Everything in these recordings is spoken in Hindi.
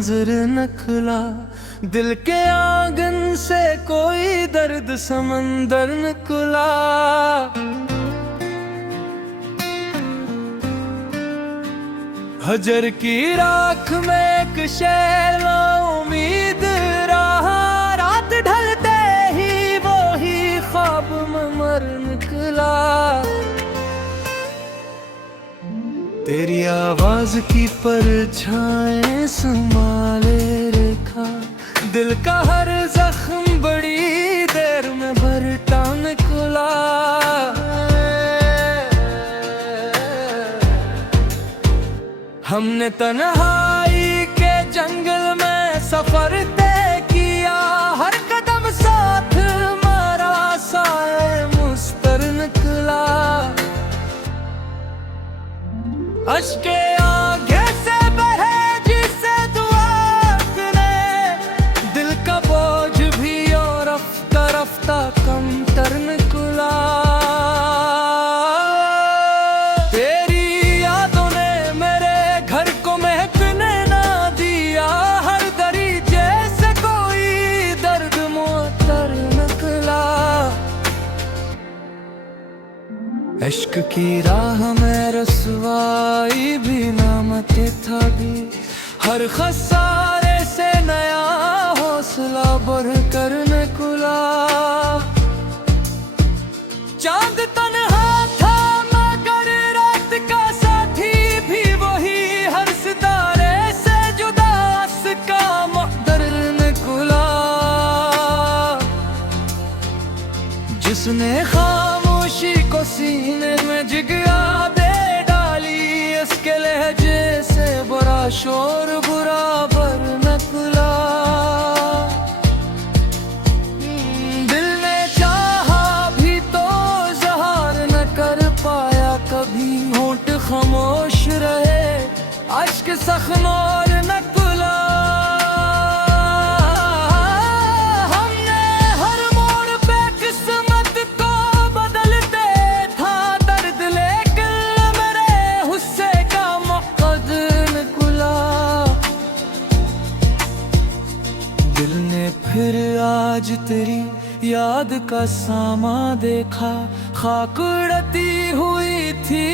मंजर न खुला, दिल के आंगन से कोई दर्द समंदर निकला। हजर की राख में एक शैला उम्मीद रहा, रात ढलते ही वो ही ख्वाब में मर निकला। तेरी आवाज की परछाएं संभाले रेखा, दिल का हर जख्म बड़ी देर में भरता निकला। हमने तन्हाई के जंगल में सफर तय किया, हर कदम साथ मारा साए मुस्तर निकला। अश्के आगे से बहे जिसे दुआ ने, दिल का बोझ भी और रफ्ता रफ्ता कम तर निकला। तेरी यादों ने मेरे घर को महकने ना दिया, हर दरीचे से कोई दर्द मुअत्तर निकला। इश्क की राह में रसवाई भी नामते था भी, हर खसारे से नया हौसला बढ़ कर निकला। चांद तन्हा था मगर रात का साथी भी वही, हर सितारे से जुदा का मुक़द्दर निकला। जिसने खामोशी को सीने में जिगरा दे डाली, इसके लहजे से बुरा शोर बराबर निकला। दिल ने चाहा भी तो ज़हार न कर पाया कभी, होंठ खामोश रहे अश्क सख्न और निकला। दिल ने फिर आज तेरी याद का सामा देखा, खाक उड़ती हुई थी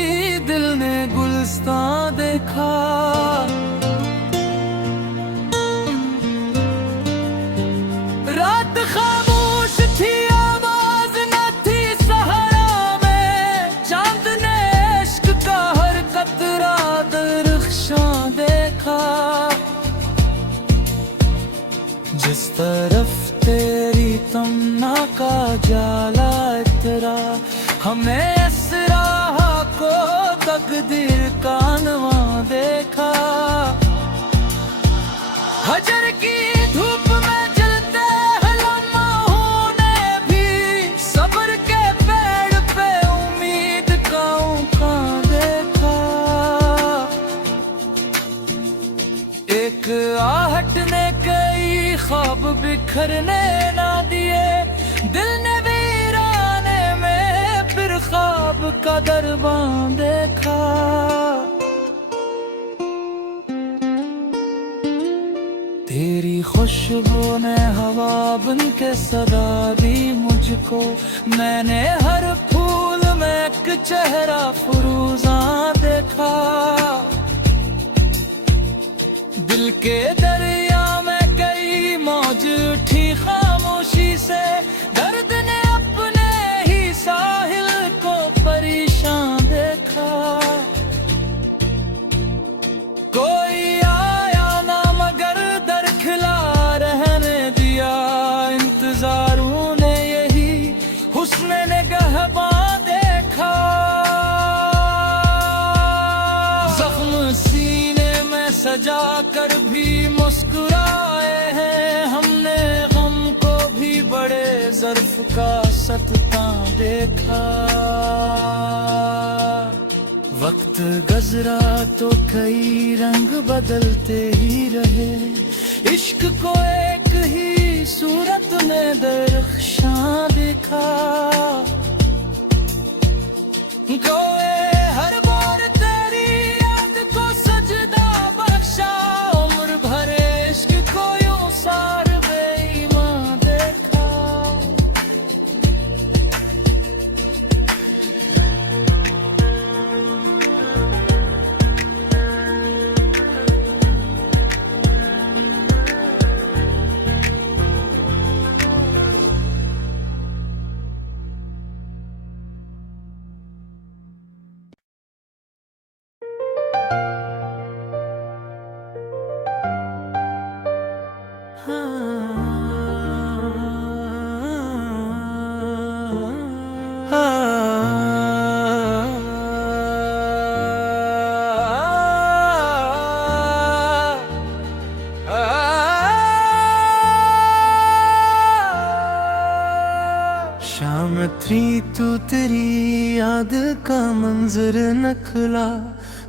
दिल ने गुलस्तां देखा। रात खामोश थी आवाज न थी सहारा में, चांद ने इश्क का हर कतरा दरख्शां देखा। जिस तरफ तेरी तमन्ना का जाला इतरा, हमें इस राह को तकदीर का नवा देखा। हजर की धूप में जलते लम्हों ने भी, सब्र के पेड़ पे उम्मीद का उनका देखा। एक आहट ने कई ख्वाब बिखरने ना दिए, दिल ने वीराने में फिर ख्वाब का दरबान देखा। तेरी खुशबू ने हवा बन के सदा दी मुझको, मैंने हर फूल में एक चेहरा फुरूज़ा देखा। दिल के दरिया में कई मौज उठी खामोशी से, दर्द ने अपने ही साहिल को परेशान देखा। कोई आया ना मगर दर खिला रहने दिया, इंतजारों ने यही हुस्न निगहबां देखा। जख्म सीने में सजा कर भी मुस्कुराए हैं हमने, गम को भी बड़े ज़र्फ का सत्ता देखा। वक्त गुज़रा तो कई रंग बदलते ही रहे, इश्क को एक ही सूरत में दरख्शां देखा। कोई हर बार तेरी याद को सजदा बख्शा, उम्र भरे पथरी तू तेरी याद का मंजर नखला,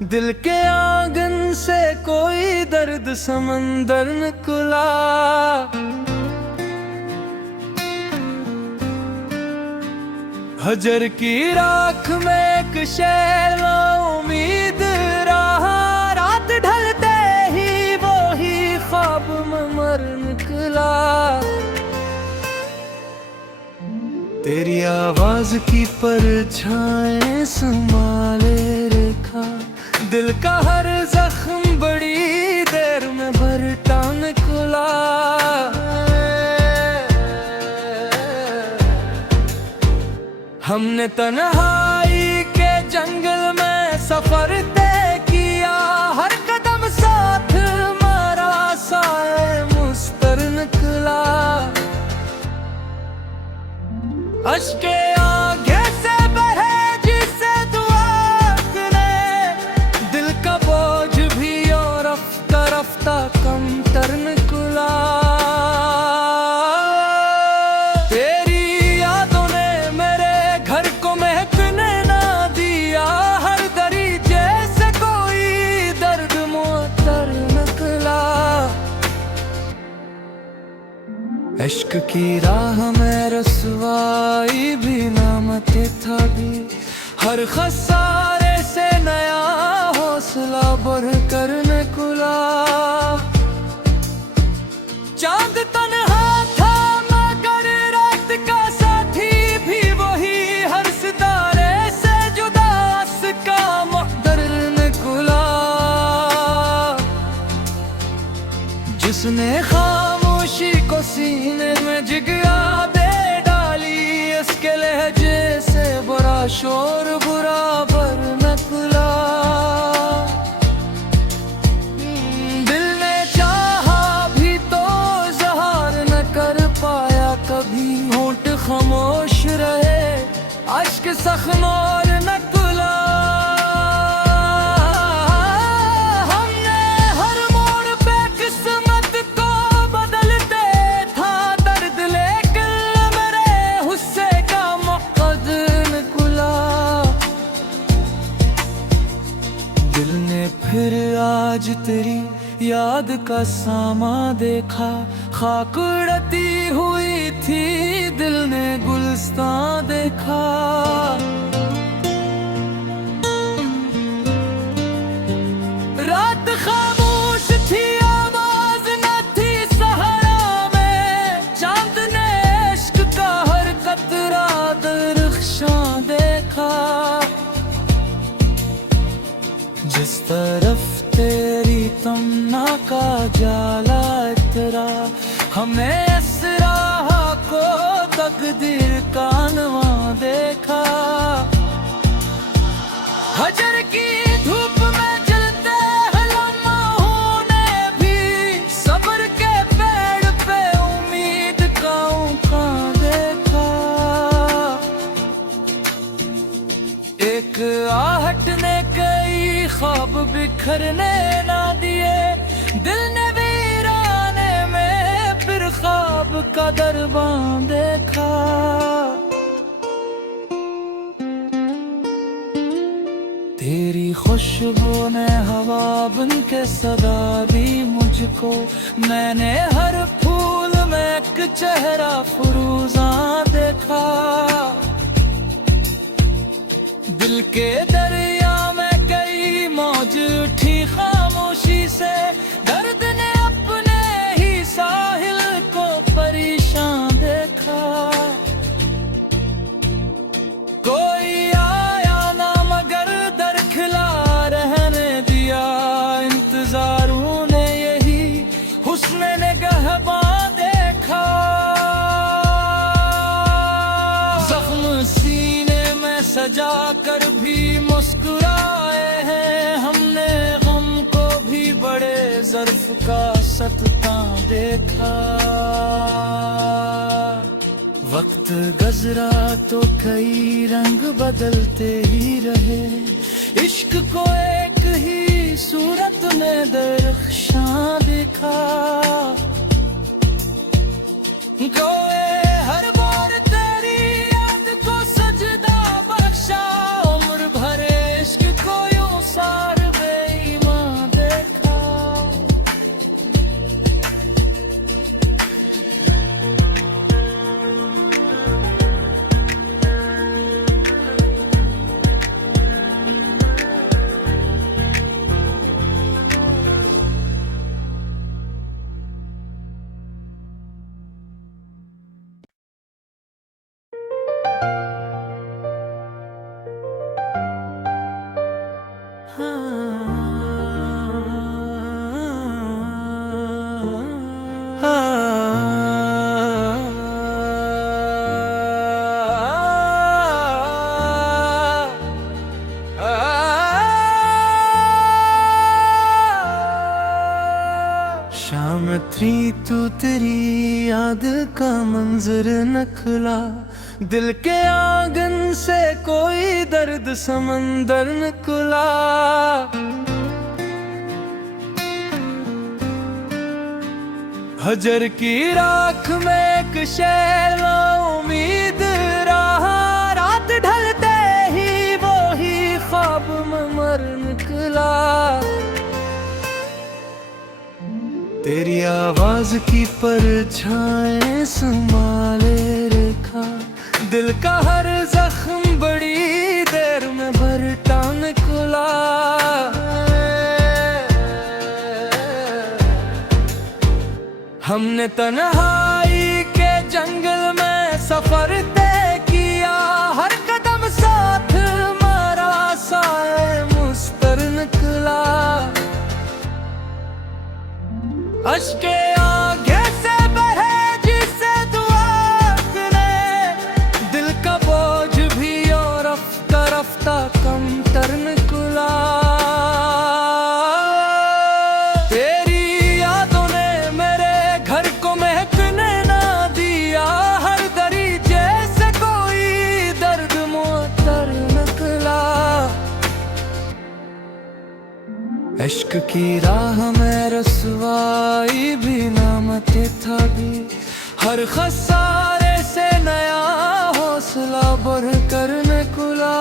दिल के आंगन से कोई दर्द समंदर निकला। हजर की राख में एक शैला उम्मीद रहा, रात ढलते ही वो ही ख्वाब में मर निकला। तेरी आवाज की परछाएं संभाले रेखा, दिल का हर जख्म बड़ी देर में भरता निकला। हमने तन्हाई के जंगल में सफर तय किया, हर कदम साथ मारा साए मुस्तर निकला। अश्के आगे से बहे जिसे दुआ करे, दिल का बोझ भी और रफ्ता रफ्ता कम तर निकला। तेरी यादों ने मेरे घर को महकने ना दिया, हर दरीचे से कोई दर्द मुअत्तर निकला। इश्क की राह में रसवाई भी नामते था भी, हर खसारे से नया हौसला बढ़ कर निकला। चांद तन्हा था मगर रात का साथी भी वही, हर सितारे से जुदा का मुक़द्दर निकला। जिसने खामोशी को सीने में जिगरा दे डाली, इसके लहजे से बड़ा शोर बराबर निकला। दिल ने चाहा भी तो ज़हार न कर पाया कभी, होंठ खामोश रहे अश्क सख्नोर निकला। दिल ने फिर आज तेरी याद का सामा देखा, खाक उड़ती हुई थी दिल ने गुलस्तां देखा। रात खामोश थी आवाज न थी सहारा में, चांद ने इश्क का हर कतरा दरख्शां देखा। जिस तरफ तेरी तमन्ना का जाला इतरा, हमने इस राह को तकदीर का नवा देखा। हजर की धूप में जलते लम्हों ने भी, सब्र के पेड़ पे उम्मीद का उनका देखा। एक आहट ने कई ख्वाब बिखरने ना दिए, दिल ने वीराने में फिर ख्वाब का दरबान देखा। तेरी खुशबू ने हवा बन के सदा दी मुझको, मैंने हर फूल में एक चेहरा फुरूज़ा देखा। दिल के दरिया में कई मौज उठी खामोशी से, दर्द ने अपने ही साहिल को परेशान देखा। कोई आया ना मगर दर खिला रहने दिया, इंतजारों ने यही हुस्न निगहबां देखा। जख्म सीने में सजा कर भी मुस्कुराए हैं हमने, गम को भी बड़े ज़र्फ का सत्ता देखा। वक्त गुज़रा तो कई रंग बदलते ही रहे, इश्क को एक ही सूरत में दरख्शां दिखा। गोए हर बार तेरी याद को मैं थी तू तेरी याद का मंजर नखला, दिल के आंगन से कोई दर्द समंदर निकला। हजर की राख में एक शैला उम्मीद रहा, रात ढलते ही वो ही ख्वाब में मर निकला। तेरी आवाज की परछाएं संभाले रेखा, दिल का हर जख्म बड़ी देर में भरता निकला। हमने तन्हाई के जंगल में सफर तय किया, हर कदम साथ मारा साए मुस्तर निकला। अश्के आगे से बहे जिसे दुआ करे, दिल का बोझ भी और रफ्ता रफ्ता कम तर निकला। तेरी यादों ने मेरे घर को महकने ना दिया, हर दरीचे से कोई दर्द मुअत्तर निकला। इश्क की राह में रसवाई भी नामते था भी, हर खसारे से नया हौसला बढ़ कर निकला।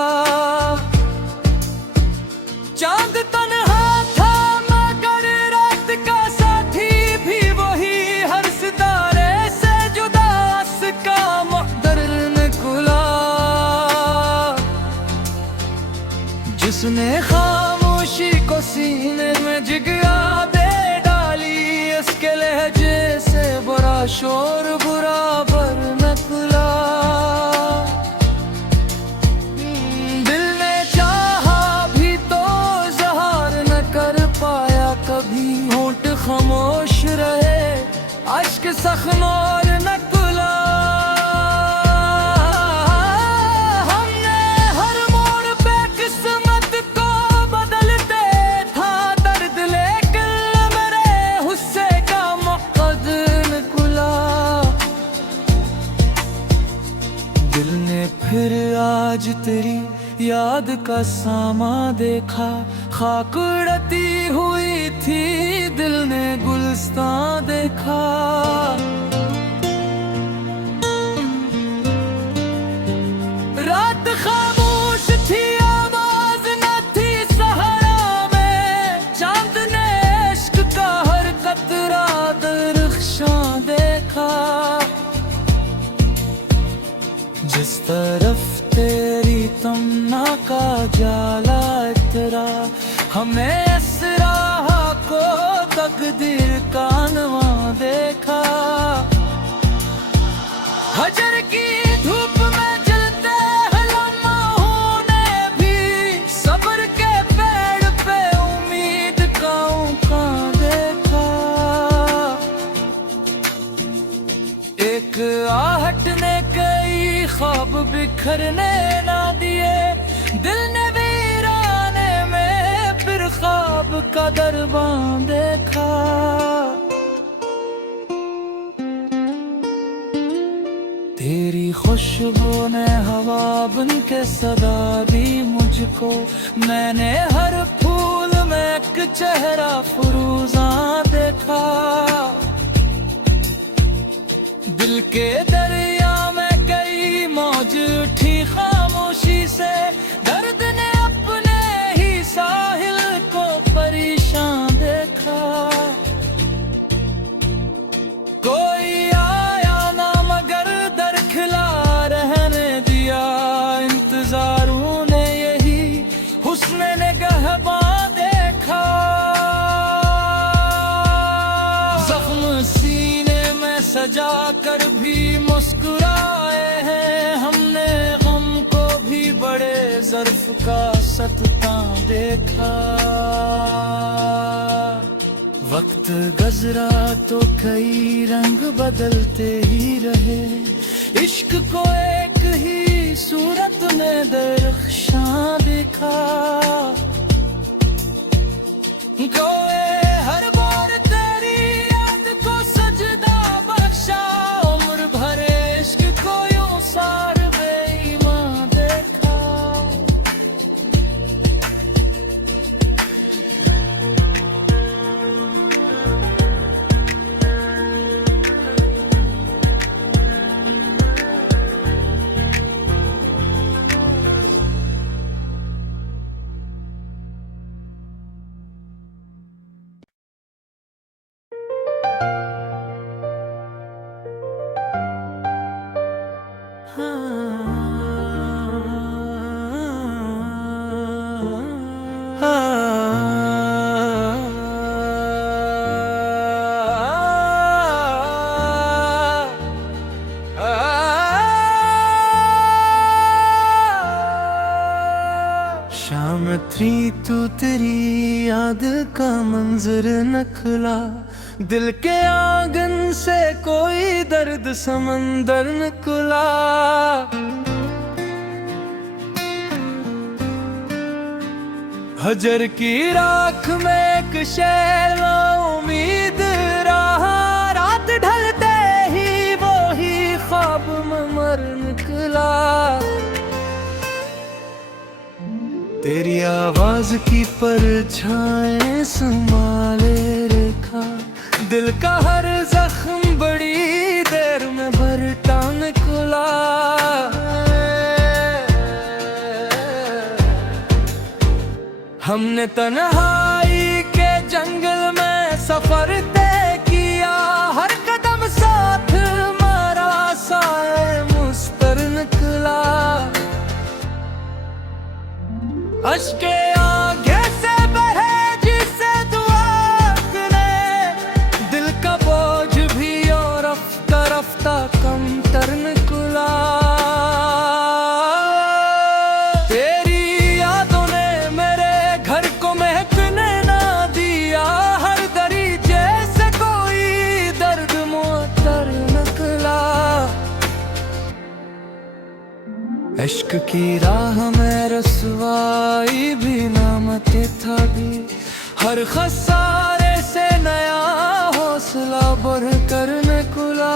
चांद तन्हा था मगर रात का साथी भी वही, हर सितारे से जुदा उसका मुक़द्दर निकला। जिसने खामोशी को सीने में जिगरा दे डाली, उसके लहजे से बड़ा शोर बराबर निकला। दिल ने चाहा भी तो ज़हार न कर पाया कभी, होंठ खामोश रहे अश्क सख्नोर निकला। हमने हर मोड़ पे किस्मत को बदलते था दर्द, लेकिन मेरे हुस्से का मुक़द्दर निकला। दिल ने फिर आज तेरी याद का सामा देखा, खाक उड़ती हुई थी दिल ने गुलिस्तां देखा। रात खामोश थी आवाज न थी सहारा में, चांद ने इश्क का हर कतरा दरख्शां देखा। जिस तरफ तेरी तमन्ना का जाला इतरा, हमें इस राह को तकदीर का नवा देखा। हजर की धूप में जलते लम्हों ने भी सब्र के पेड़ पे उम्मीद का देखा। एक आहट ने कई ख्वाब बिखरने ना दिए, दिल ने वीराने में फिर ख्वाब का दरबान देखा। तेरी खुशबू ने हवा बन के सदा दी मुझको, मैंने हर फूल में एक चेहरा फुरूज़ा देखा। दिल के दरिया में कई मौज उठी खामोशी से, दर्द ने अपने ही साहिल को परेशान देखा। कोई आया ना मगर दर खिला रहने दिया, इंतजारों ने यही हुस्न निगहबां देखा। जख्म सीने में सजा कर भी मुस्कुराए हैं हमने, गम को भी बड़े ज़र्फ का सत्ता देखा। वक्त गुज़रा तो कई रंग बदलते ही रहे, इश्क को एक ही सूरत में दरख्शां दिखा। गोए हर बार तेरी याद आखिरी तू तेरी याद का मंजर नखला, दिल के आंगन से कोई दर्द समंदर निकला। हजर की राख में एक शैला उम्मीद रहा, रात ढलते ही वो ही ख्वाब में मर निकला। तेरी आवाज की परछाएं संभाले रेखा, दिल का हर जख्म बड़ी देर में भरता निकला। हमने तन्हाई के जंगल में सफर तय किया, हर कदम साथ मारा साए मुस्तर निकला। अश्के आगे से बहे जिसे दुआ ने, दिल का बोझ भी और रफ्ता रफ्ता कम तर निकला। तेरी यादों ने मेरे घर को महकने ना दिया, हर दरीचे से कोई दर्द मुअत्तर निकला। इश्क की राह में रसवाई भी नामते था भी, हर खसारे से नया हौसला बढ़ कर निकला।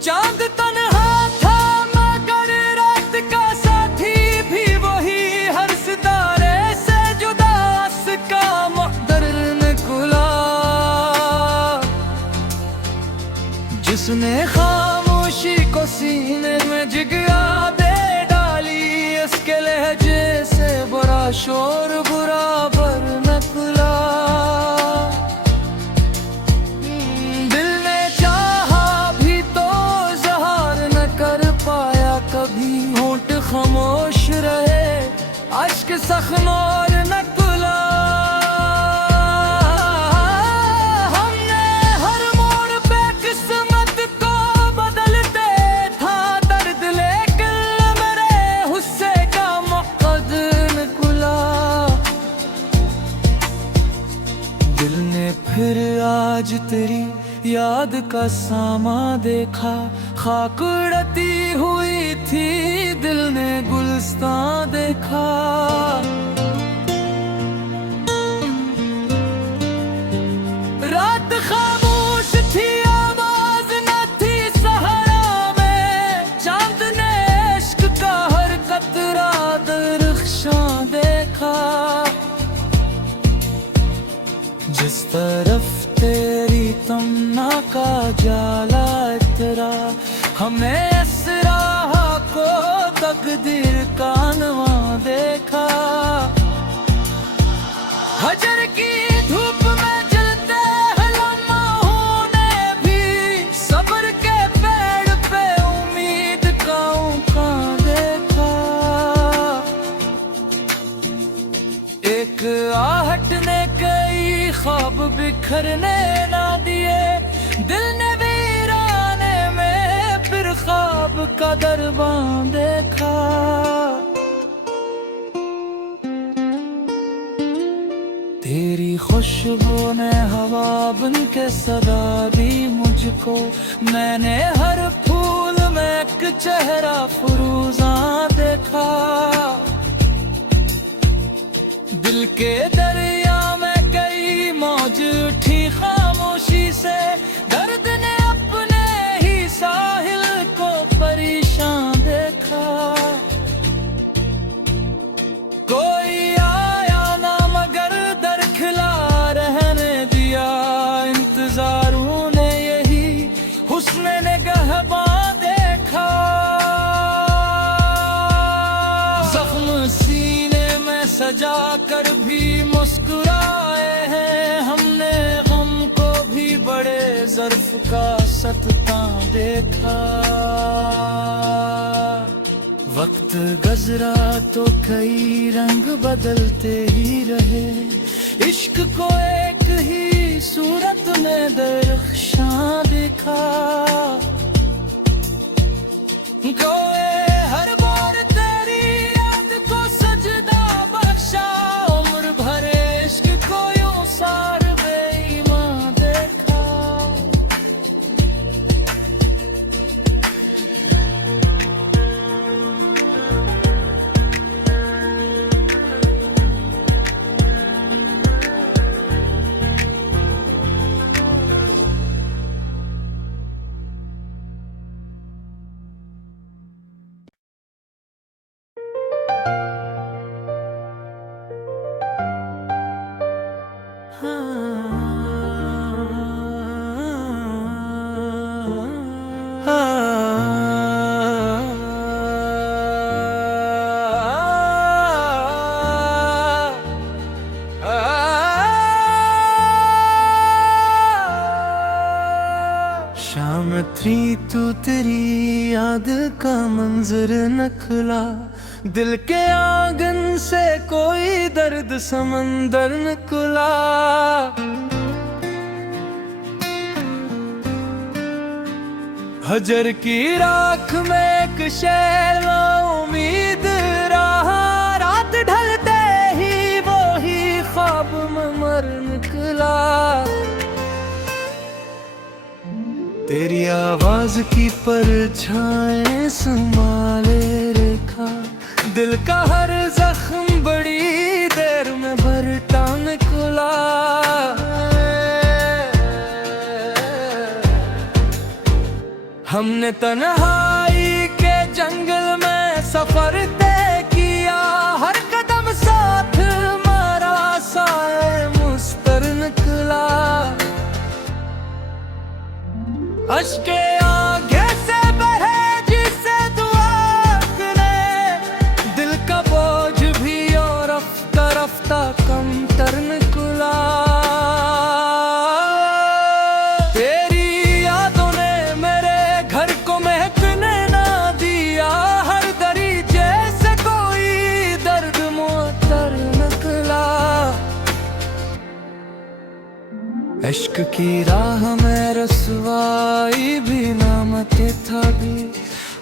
चांद तन्हा था मगर रात का साथी भी वही, हर सितारे से जुदा का मुक़द्दर निकला। जिसने खामोशी को सीने में जिगरा दे डाली, इसके लहजे से बड़ा शोर बराबर निकला। दिल ने चाहा भी तो ज़हार न कर पाया कभी, होंठ खामोश रहे अश्क सख्नोर निकला। हमने हर मोड़ पे किस्मत को बदलते था दर्द, लेकिन मेरे हुस्से का मकसद निकला। दिल ने फिर आज तेरी याद का सामा देखा, खाक उड़ती हुई थी दिल ने गुलस्तां देखा। रात खामोश थी आवाज न थी सहारा में, चांद ने इश्क का हर कतरा दरख्शां देखा। जिस तरफ तेरी तमन्ना का जाला इतरा, हमने इस राह को तकदीर का नवा देखा। हजर की धूप में जलते लम्हों ने भी, सब्र के पेड़ पे उम्मीद का उनका देखा। एक आहट ने कई ख्वाब बिखरने ना दिए, दिल ने वीराने में फिर ख्वाब का दरबान देखा। तेरी खुशबू ने हवा बन के सदा दी मुझको, मैंने हर फूल में एक चेहरा फुरूज़ा देखा। दिल के दरिया में कई मौज उठी खामोशी से, दर्द ने अपने ही साहिल को परेशान देखा। कोई आया ना मगर दर खिला रहने दिया, इंतजारों ने यही हुस्न निगहबां देखा। जख्म सीने में सजा कर भी मुस्कुराए हैं, हमने गम को भी बड़े ज़र्फ का सत्ता देखा। वक्त गुज़रा तो कई रंग बदलते ही रहे, इश्क को एक ही सूरत में दरख्शां दिखा। गोए हर बार तेरी याद को शाम थी तू तेरी याद का मंजर नखला, दिल के आंगन से कोई दर्द समंदर निकला। हजर की राख में एक शैला उम्मीद रहा, रात ढलते ही वो ही ख्वाब में मर निकला। तेरी आवाज की परछाएं संभाले रेखा, दिल का हर जख्म बड़ी देर में भरता निकला। हमने तन्हाई के जंगल में सफर तय किया, हर कदम साथ मारा साए मुस्तर निकला। अश्के आगे से बहे जिसे दुआ करे, दिल का बोझ भी और रफ्ता रफ्ता कम तर निकला। तेरी यादों ने मेरे घर को महकने ना दिया, हर दरीचे से कोई दर्द मुअत्तर निकला। इश्क की राह में रसवाई भी नामते था भी,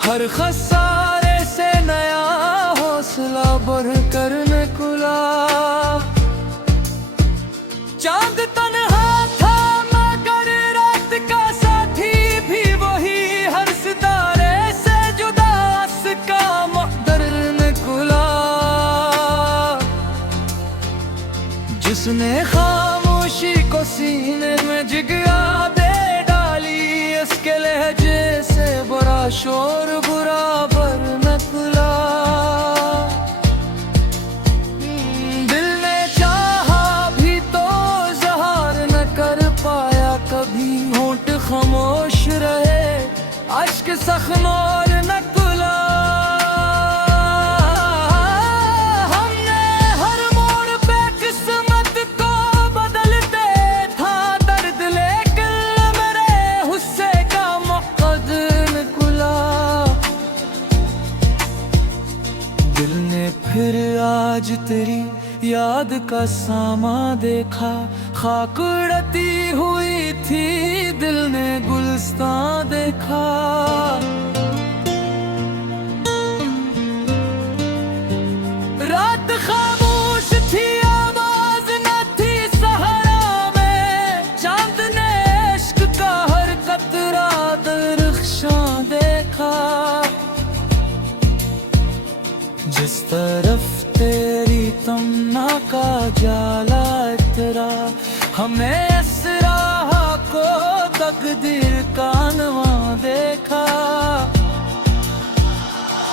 हर खसारे से नया हौसला बढ़ कर निकला। चांद तन्हा था मगर रात का साथी भी वही, हर सितारे से जुदा का मुक़द्दर निकला। जिसने खामोशी को सीने में जिगरा दे डाली, इसके लहजे से बड़ा शोर बराबर निकला। दिल ने चाहा भी तो ज़हार न कर पाया कभी, होंठ खामोश रहे अश्क सख्नोर निकला। दिल ने फिर आज तेरी याद का सामा देखा, खाक उड़ती हुई थी दिल ने गुलस्तां देखा। रात खामोश थी आवाज न थी सहारा में, चांद ने इश्क का हर कतरा दरख्शां देखा। जिस तरफ तेरी तमन्ना का जाला इतरा, हमें इस राह को तकदीर का नवा देखा।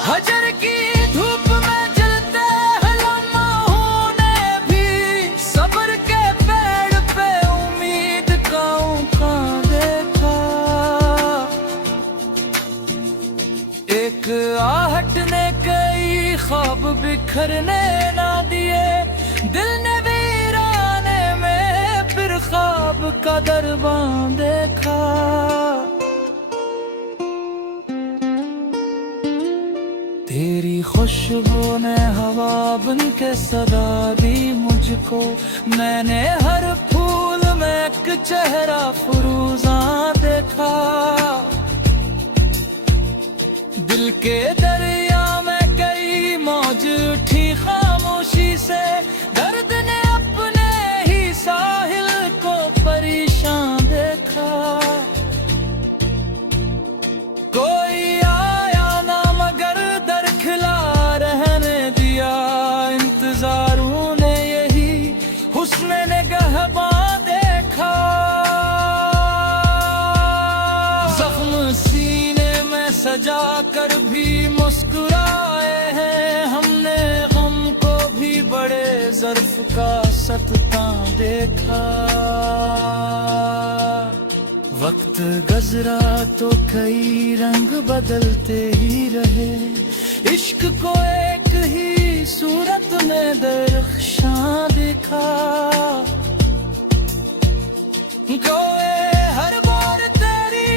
हजर की धूप में जलते लम्हों ने भी, सब्र के पेड़ पे उम्मीद का उनका देखा। एक आहट ने कई ख्वाब बिखरने ना दिए, दिल ने वीराने में फिर ख्वाब का दरबान देखा। तेरी खुशबू ने हवा बन के सदा दी मुझको, मैंने हर फूल में एक चेहरा फुरूज़ा देखा। दिल के दरिया में कई मौज उठी खामोशी से, दर्द ने अपने ही साहिल को परेशान देखा। कोई आया ना मगर दर खिला रहने दिया, इंतजारों ने यही हुस्न निगहबां देखा। जख्म सीने में सजा कर भी मुस्कुराए हैं हमने, गम को भी बड़े ज़र्फ का सत्ता देखा। वक्त गुज़रा तो कई रंग बदलते ही रहे, इश्क को एक ही सूरत में दरख्शां दिखा। गोए हर बार तेरी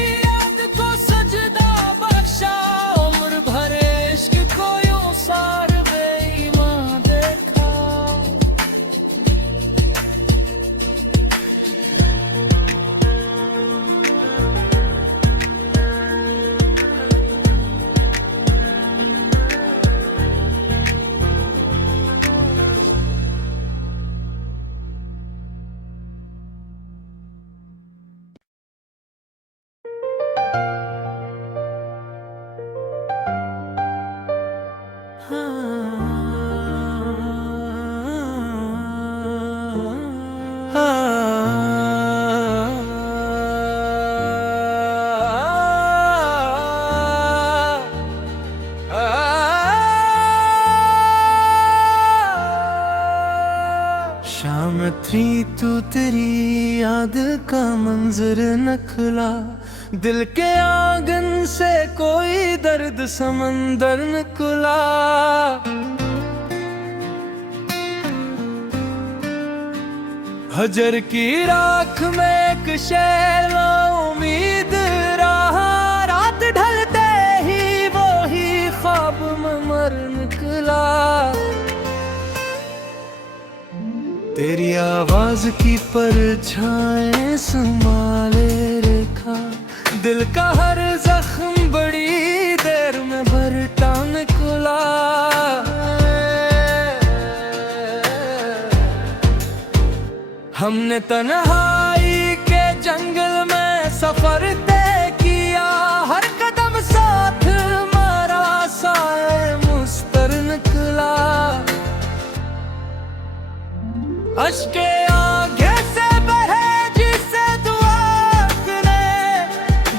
तेरी याद का मंजर नखला, दिल के आंगन से कोई दर्द समंदर निकला। हजर की राख में एक शैला उम्मीद रहा, रात ढलते ही वो ही ख्वाब में मर निकला। तेरी आवाज की परछाएं संभाले रेखा, दिल का हर जख्म बड़ी देर में भरता निकला। हमने तन्हाई के जंगल में सफर तय किया, हर कदम साथ मारा साए मुस्तर निकला। अश्के आगे से बहे जिसे दुआ ने,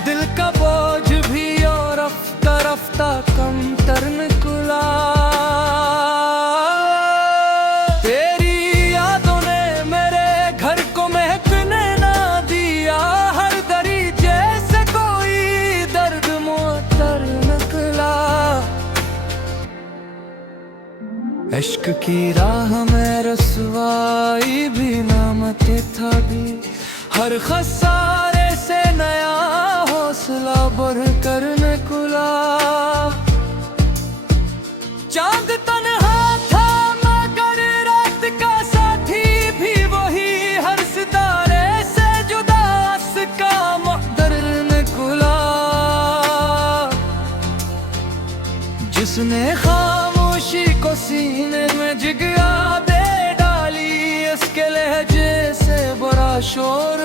दिल का बोझ भी और रफ्ता रफ्ता कम तर निकला। तेरी यादों ने मेरे घर को महकने ना दिया, हर दरीचे से कोई दर्द मुअत्तर निकला। इश्क की राह में रसवाई भी नामते था भी, हर खसारे से नया हौसला बढ़ कर निकला। चांद तन्हा था मगर रात का साथी भी वही, हर सितारे से जुदा का मुक़द्दर निकला। जिसने खामोशी को सीने में जिगरा दे डाली, इसके लहजे से बड़ा शोर